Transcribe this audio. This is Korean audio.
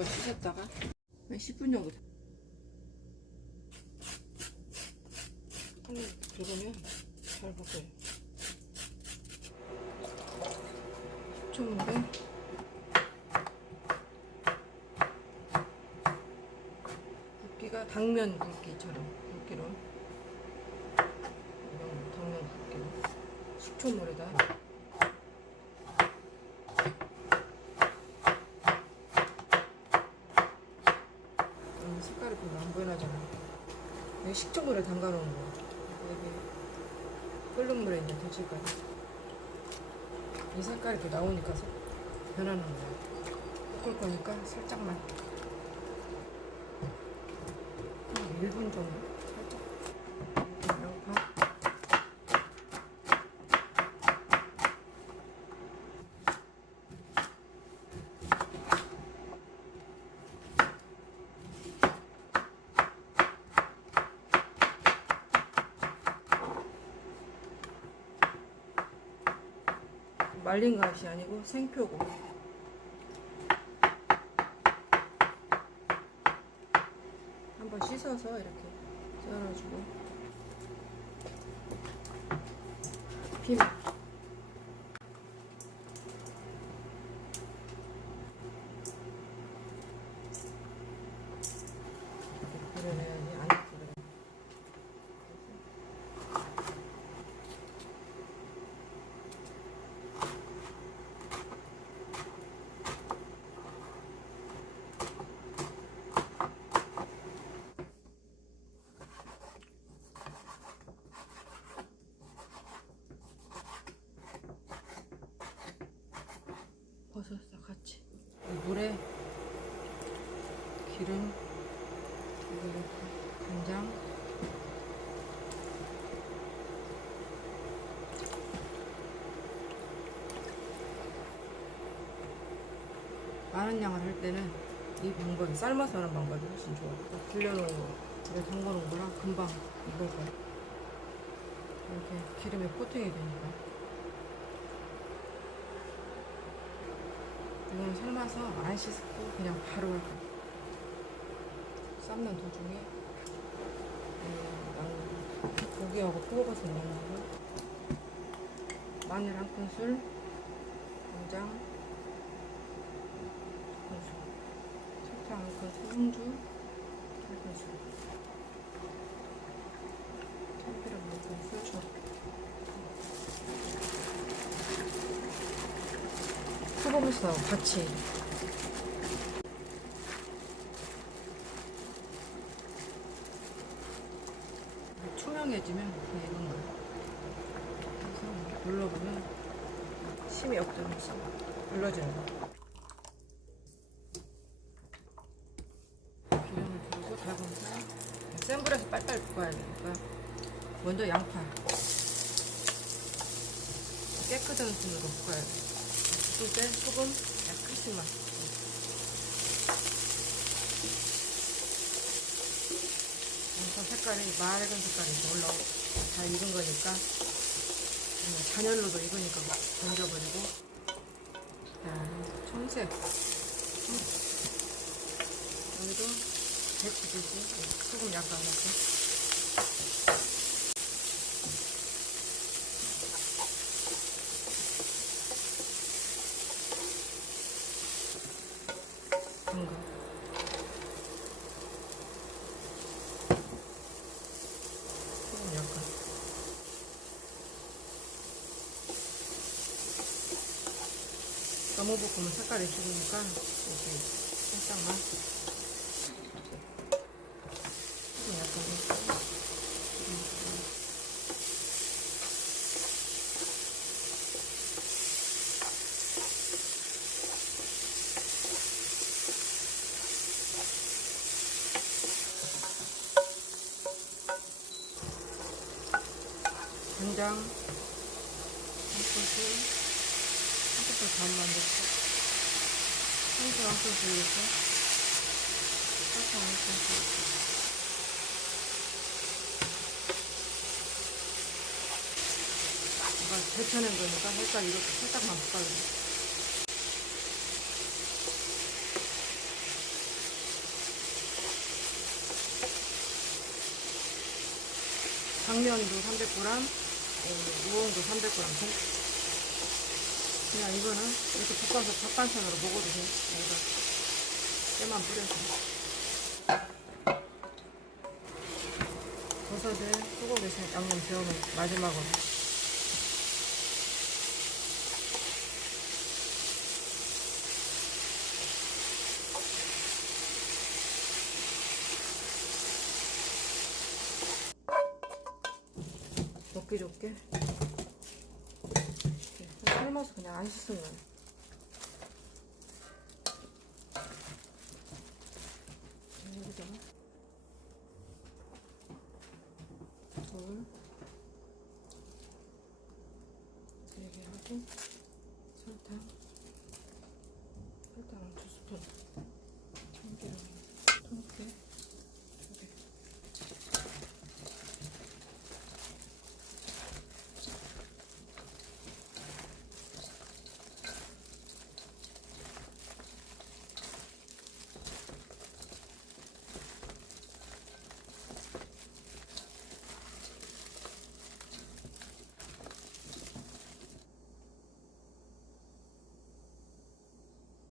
번 씻었다가? 한 10분 정도. 한번 들어오면 잘 벗겨요. 식초물에 굵기가 당면 굵기처럼 굵기로. 당면 굵기로. 식초물에다 음, 색깔이 별로 안 변하잖아. 여기 식초물에 담가놓은 거. 여기 끓는 물에 이제 데칠 거야. 이 색깔이 이렇게 나오니까 색- 변하는 거야. 볶을 거니까 살짝만. 한 1분 정도? 살짝. 양파. 말린 갓이 아니고 생표고. 한번 씻어서 이렇게 썰어주고. 피망. 그래야지 안 그래. 버섯도 같이. 이 물에 기름 그리고 간장. 많은 양을 할 때는 이 방법이 삶아서 하는 방법이 훨씬 좋아. 딱 불려놓은 거 물에 담궈놓은 거랑 금방 익을 거야. 이렇게 기름에 코팅이 되니까 이거는 삶아서 안 씻고 그냥 바로 할 거야. 삶는 도중에 음, 양- 고기하고 표고버섯 넣는 거 마늘 한 큰술 간장 한 큰술 설탕 한 큰술 홍주 한 큰술 참기름 한 큰술 표 고버섯하고 같이 투명해지면 그냥 익은 거야. 그래서 눌러보면 심이 없어졌어. 눌러지는 거. 기름을 두르고 닭은살 센 불에서 빨빨 볶아야 되니까 먼저 양파 깨끗한 손으로 볶아야 돼. 때 소금? 약간씩만 양파 색깔이 맑은 색깔이 올라오고 다 익은 거니까. 잔열로도 익으니까 막 던져버리고. 자, 청색 여기도 배추듯이 소금 약간 넣고 한 거. 소금 약간. 볶으면 색깔이 죽으니까 이렇게 살짝만. 약간. 간장 한 큰술 한국도 잘 만들었어. 한국 와서 보여줘. 아까 와서 보여줘. 데쳐낸 거니까 살짝 이렇게 살짝만 볶아주세요. 당면도 300g, 어, 우엉도 300g 그냥 이거는 이렇게 볶아서 밥 반찬으로 먹어도 돼. 여기다 깨만 뿌려서. 버섯을 소고기 양념 재우면 마지막으로. 먹기 좋게 삶아서 그냥 안 씻으면. 여기다가 돌 세개 하고